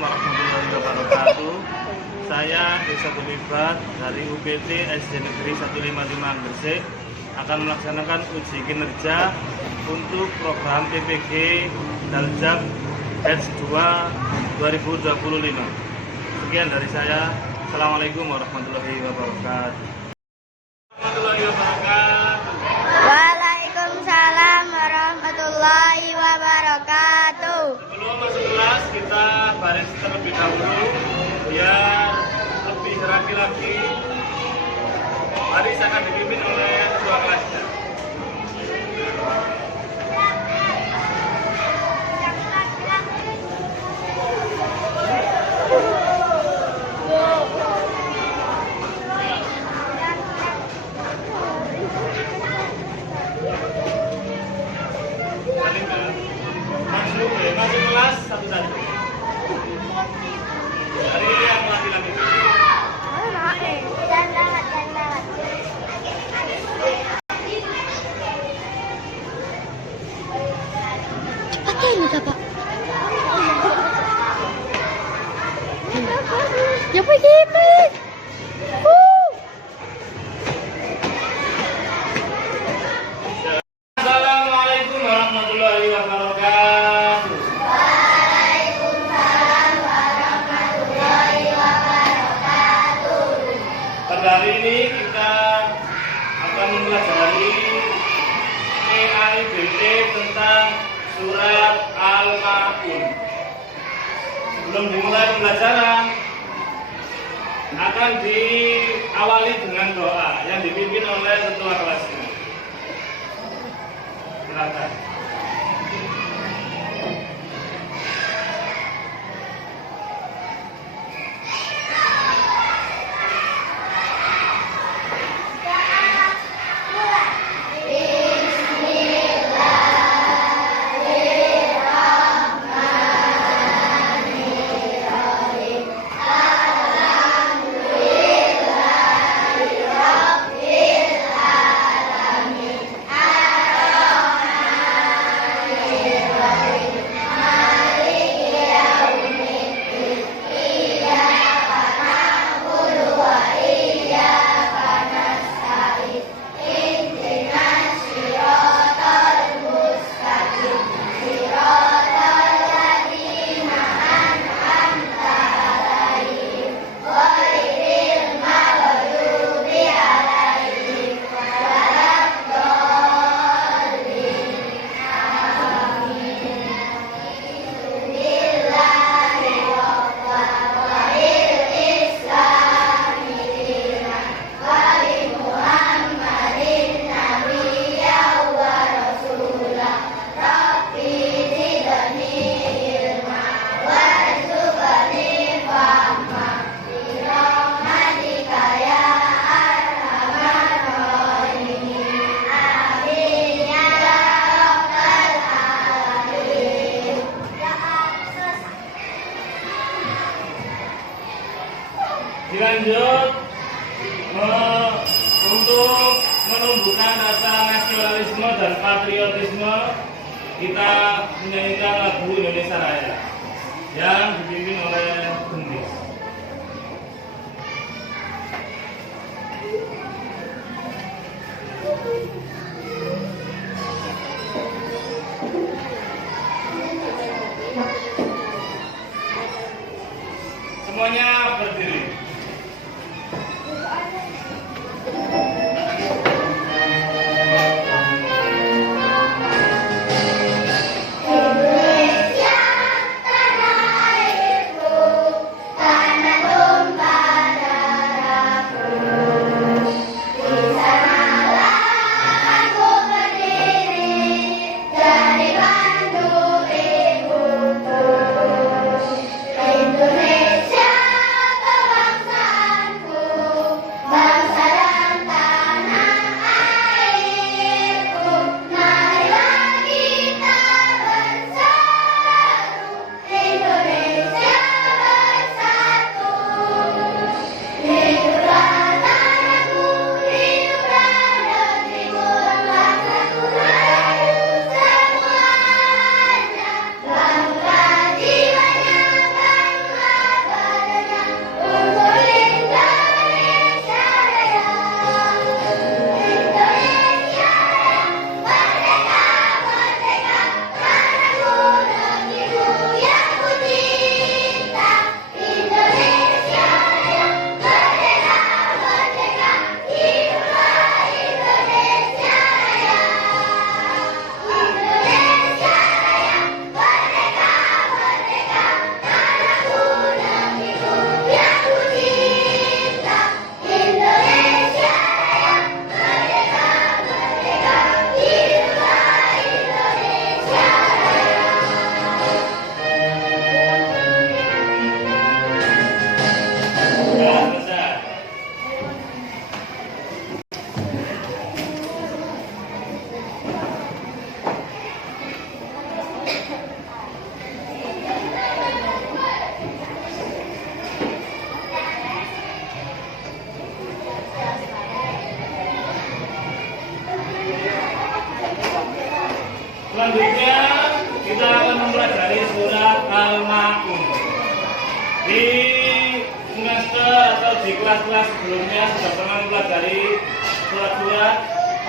warahmatullahi wabarakatuh. Saya Desa Bumibat dari UPT SD Negeri 155 Gresik akan melaksanakan uji kinerja untuk program PPG Daljak Batch 2 2025. Sekian dari saya. Assalamualaikum warahmatullahi wabarakatuh. Waalaikumsalam warahmatullahi wabarakatuh. Sebelum masuk kelas, kita baris terlebih dahulu biar lebih rapi-rapi. Baris akan dipimpin oleh ketua kelasnya. Masuk kelas satu-satu. Hari ini yang laki-laki. Cepat ya ini Bapak. Ya pergi. Assalamualaikum warahmatullahi wabarakatuh. Waalaikumsalam warahmatullahi wabarakatuh. Pada hari ini kita akan mempelajari EAIBT tentang surat Al-Maun. Sebelum dimulai pembelajaran, akan diawali dengan doa yang dipimpin oleh ketua kelasnya. Silakan. Dilanjut untuk menumbuhkan rasa nasionalisme dan patriotisme, kita menyanyikan lagu Indonesia Raya yang dipimpin oleh Gendis. Semuanya berdiri. Tanah tumpah darahku, di sanalah selanjutnya kita akan mempelajari surat Al-Ma'un. Di semester atau di kelas-kelas sebelumnya sudah pernah mempelajari surat-surat.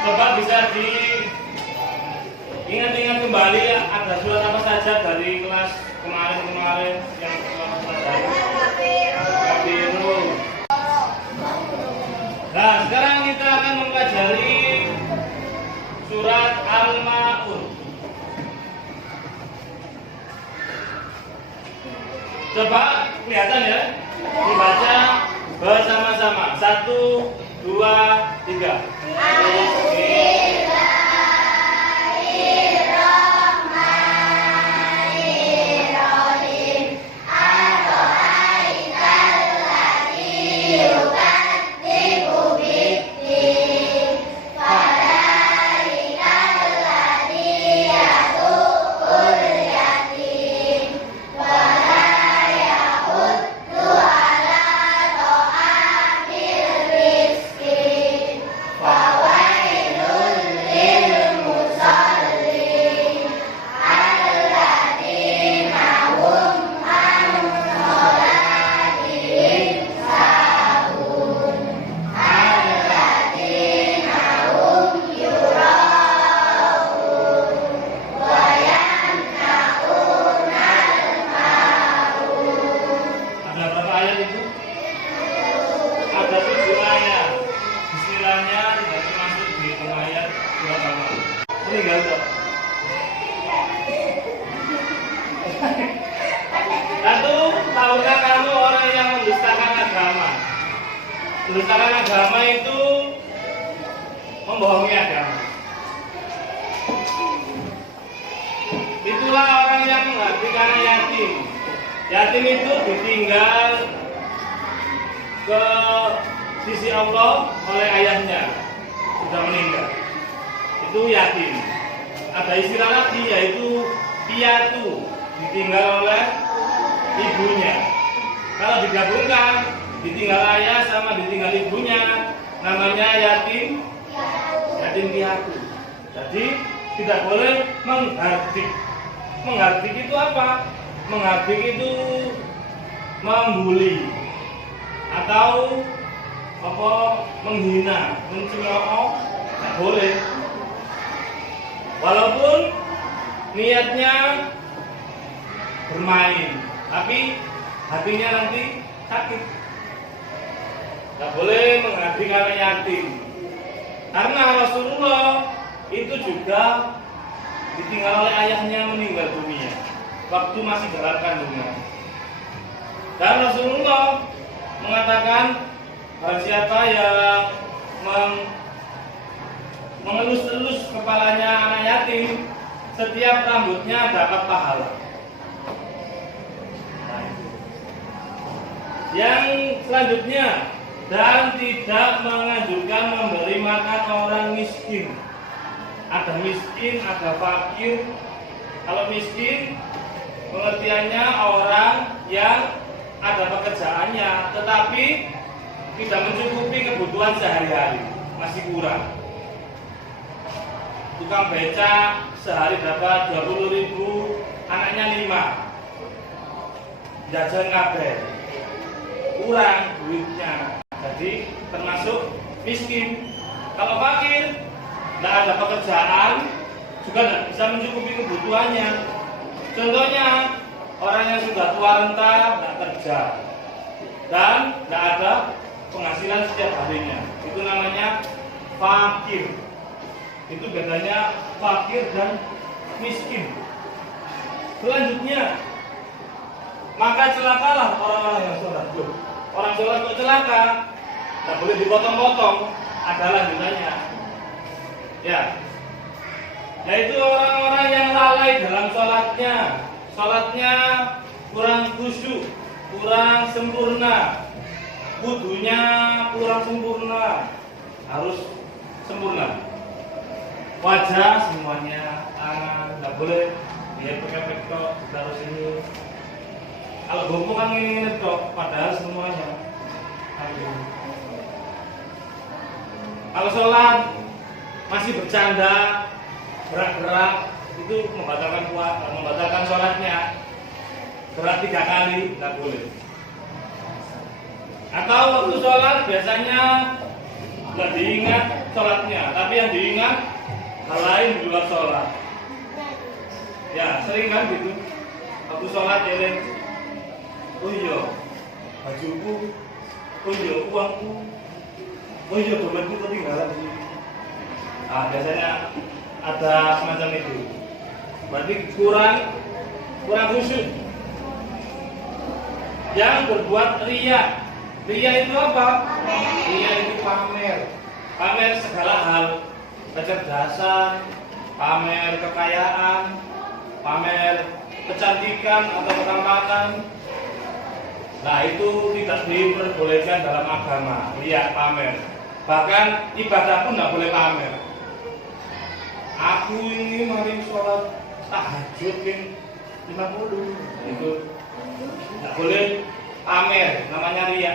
Coba bisa diingat-ingat kembali ada surat apa saja dari kelas kemarin yang pernah mempelajari. Kafirun. Nah, sekarang kita akan mempelajari surat Al-Ma'un. Coba kelihatan ya, dibaca bersama-sama. 1, 2, 3. Satu, tahukah kamu orang yang mendustakan agama? Mendustakan agama itu membohongi agama. Itulah orang yang mengabdikan yatim. Yatim itu ditinggal ke sisi Allah oleh ayahnya, sudah meninggal. Itu yatim. Ada istilah lagi yaitu piatu, ditinggal oleh ibunya. Kalau digabungkan, ditinggal ayah sama ditinggal ibunya, namanya yatim piatu. Jadi tidak boleh menghardik. Menghardik itu apa? Menghardik itu membuli atau apa, menghina, mencemooh, tidak boleh. Walaupun niatnya bermain, tapi hatinya nanti sakit. Tidak boleh menghardik anak yatim. Karena Rasulullah itu juga ditinggal oleh ayahnya meninggal dunia waktu masih dalam kandungan. Dan Rasulullah mengatakan barang siapa yang mengelus-elus kepalanya anak yatim, setiap rambutnya dapat pahala. Yang selanjutnya, dan tidak menganjurkan memberi makan orang miskin. Ada miskin, ada fakir. Kalau miskin, pengertiannya orang yang ada pekerjaannya, tetapi tidak mencukupi kebutuhan sehari-hari, masih kurang. Tukang beca sehari dapat 20.000, anaknya 5, jajan kabeh, kurang duitnya, jadi termasuk miskin. Kalau fakir, tidak ada pekerjaan, juga tidak bisa mencukupi kebutuhannya. Contohnya, orang yang sudah tua renta, tidak kerja, dan tidak ada penghasilan setiap harinya, itu namanya fakir. Itu bedanya fakir dan miskin. Selanjutnya, maka celakalah orang-orang yang sholat. Orang sholat kok celaka, tidak boleh dipotong-potong, ada lanjutannya. Ya, yaitu orang-orang yang lalai dalam sholatnya. Sholatnya kurang khusyuk, kurang sempurna, wudunya kurang sempurna, harus sempurna. Wajah semuanya, tangan nggak boleh dia pakai kok, harus ini. Kalau bumbu kan ini kok, padahal semuanya. Kalau sholat masih bercanda, gerak-gerak, itu membatalkan sholatnya. Gerak 3 kali nggak boleh. Atau waktu sholat biasanya nggak diingat sholatnya, tapi yang diingat hal lain di luar sholat. Ya sering kan gitu. Waktu sholat eling, oh iya bajuku, oh iya uangku, oh iya dompetku ketinggalan di sini. Nah, biasanya ada semacam itu. Berarti kurang khusyuk. Yang berbuat riya. Riya itu apa? Riya itu pamer. Pamer segala hal, kecerdasan, pamer kekayaan, pamer kecantikan atau ketampanan. Nah, itu tidak diperbolehkan dalam agama. Riya, pamer. Bahkan ibadah pun tidak boleh pamer. Aku ini mari sholat tahajud ping 50. Itu tidak boleh pamer, namanya riya.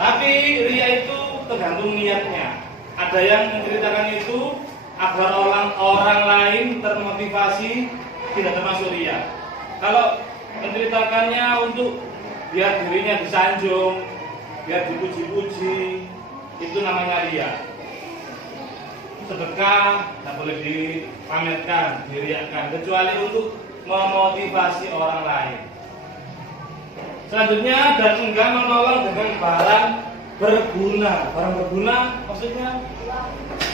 Tapi riya itu tergantung niatnya. Ada yang menceritakan itu agar orang lain termotivasi, tidak termasuk riya. Kalau menceritakannya untuk biar dirinya disanjung, biar dipuji-puji, itu namanya riya. Sedekah tidak boleh dipamerkan, diriakan, kecuali untuk memotivasi orang lain. Selanjutnya, dan enggak menolong dengan barang berguna. Barang berguna maksudnya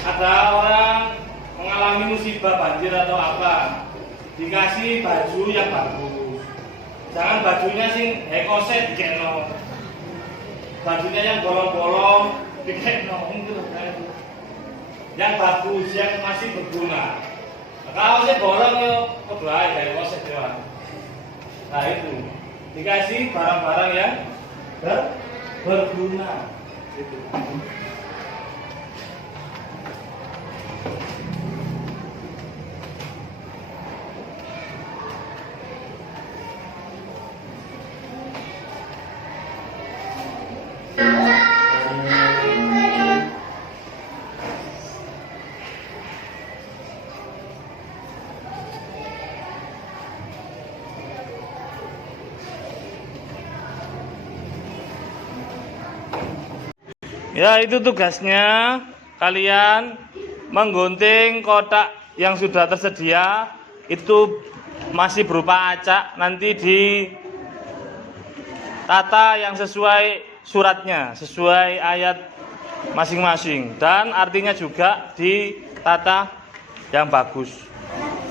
ada orang mengalami musibah banjir atau apa, dikasih baju yang bagus. Jangan bajunya sing ekoset dikeno, bajunya yang bolong-bolong dikeno, itu loh itu. Yang bagus, yang masih berguna. Kalau saya bolong yo, kebelah kayak ekoset ya. Nah itu dikasih barang-barang yang berguna. Itu. Ya, itu tugasnya kalian menggunting kotak yang sudah tersedia, itu masih berupa acak, nanti ditata yang sesuai suratnya, sesuai ayat masing-masing, dan artinya juga ditata yang bagus.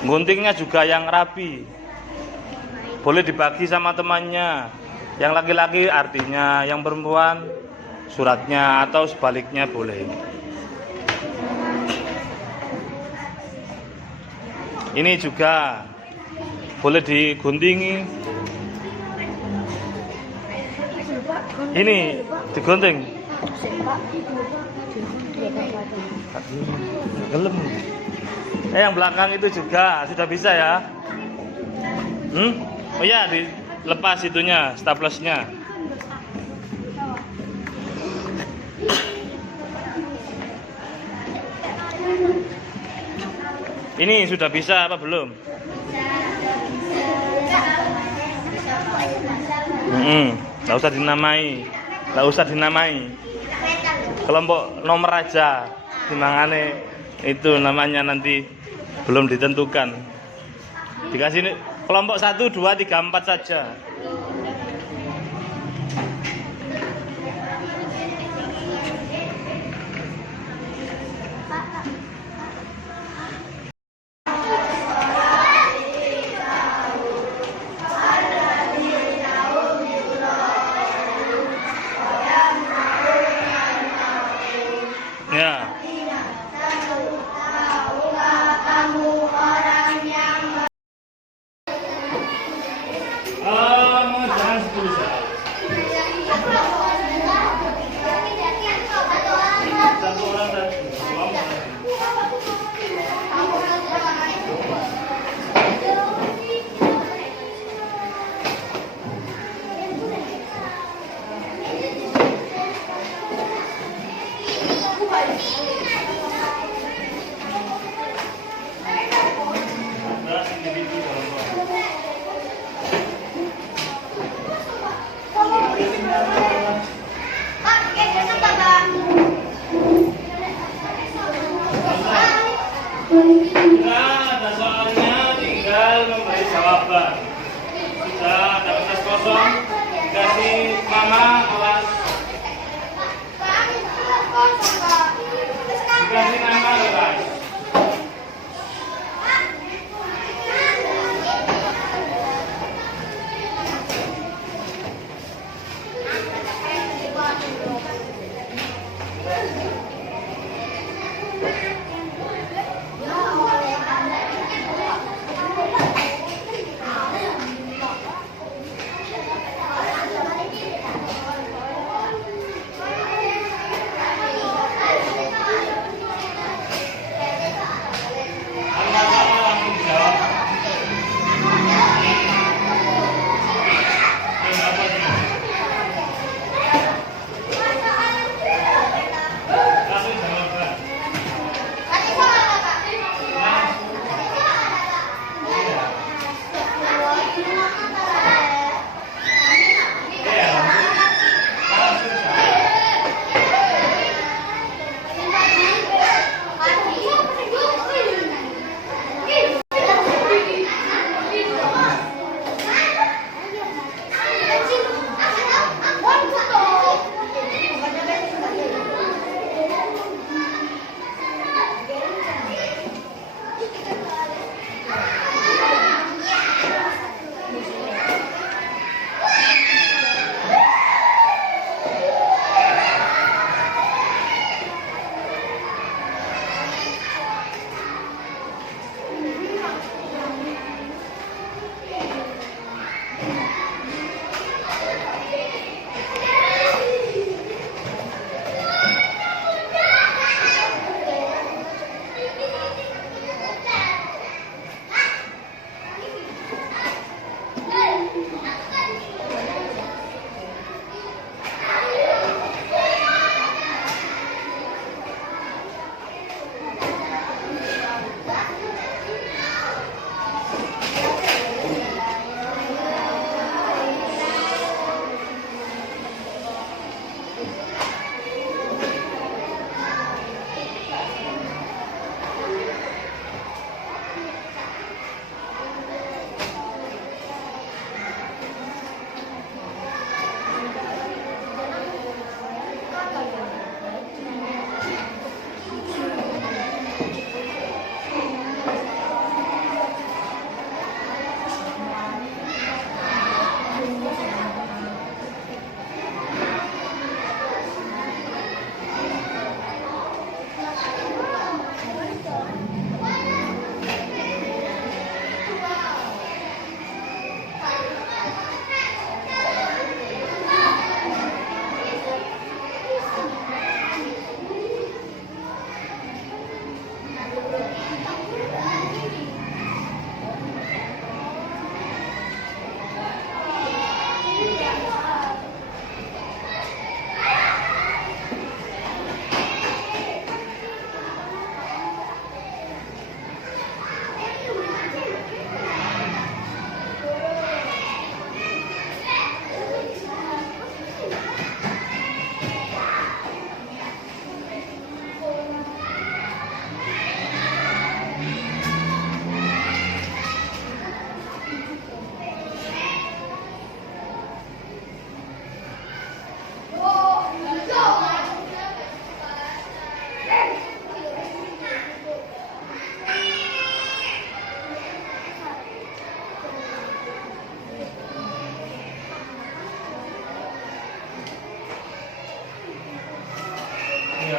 Guntingnya juga yang rapi, boleh dibagi sama temannya, yang laki-laki artinya, yang perempuan suratnya, atau sebaliknya boleh. Ini juga boleh diguntingi. Ini digunting. Gelem. Yang belakang itu juga sudah bisa ya. Oh ya, dilepas itunya, staplesnya. Ini sudah bisa apa belum? Nggak usah dinamai, nggak usah dinamai. Kelompok nomor aja, dimangane itu namanya nanti belum ditentukan. Dikasih kelompok 1, 2, 3, 4 saja. Ya. Jangan 10 saat. Satu orang dan dua orang.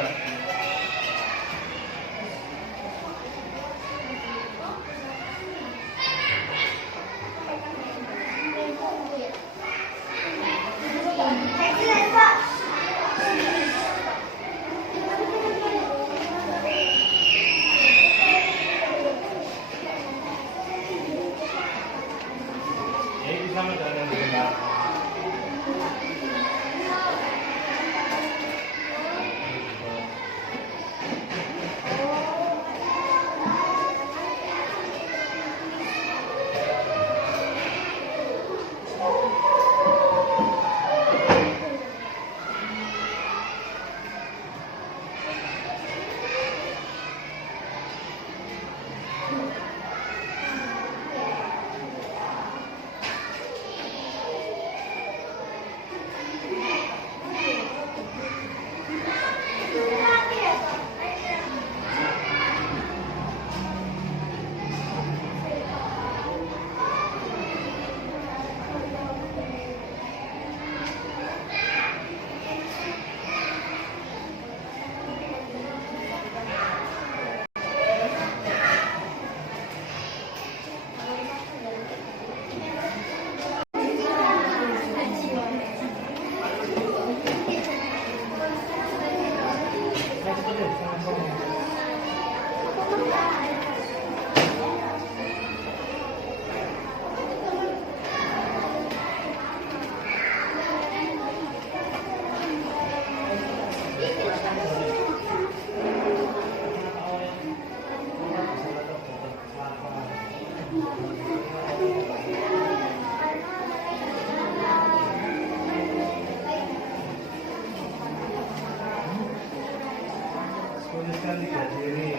Ustaz. Ini sama dengan benar. Tuliskan di sini.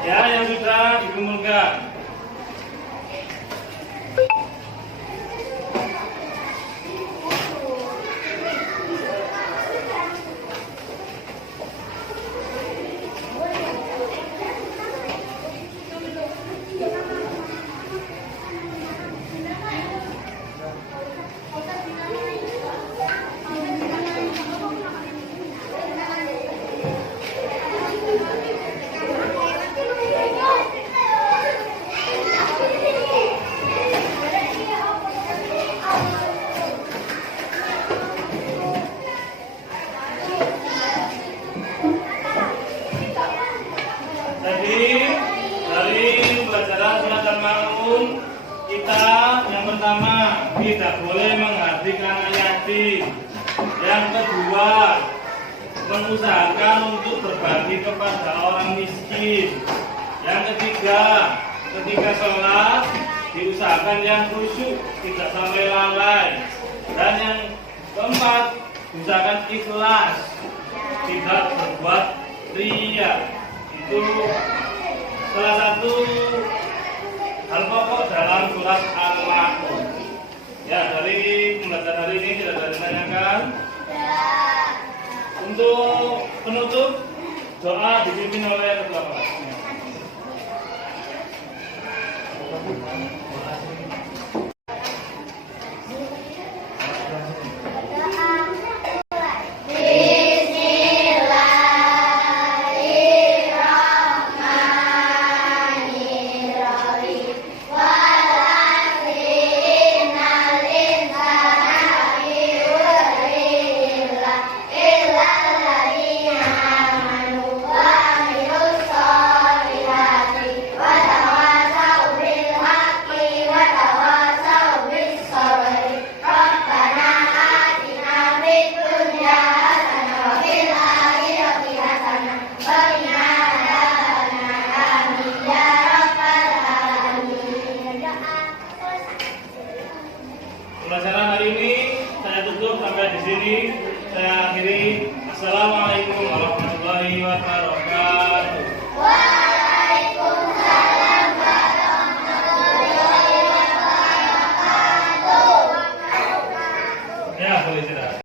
Ya, yang sudah dikumpulkan. Kita yang pertama tidak boleh menghabiskan yatim. Yang kedua, mengusahakan untuk berbagi kepada orang miskin. Yang ketiga, ketika sholat diusahakan yang khusyuk, tidak sampai lalai. Dan yang keempat, usahakan ikhlas, tidak berbuat ria. Itu salah satu hal pokok dalam surat Al-Ma'un. Ya, dari pembelajaran hari ini tidak ada ditanyakan. Untuk penutup, doa dipimpin oleh ketua kelasnya. Pelajaran hari ini saya tutup sampai di sini. Saya akhiri. Assalamualaikum warahmatullahi wabarakatuh.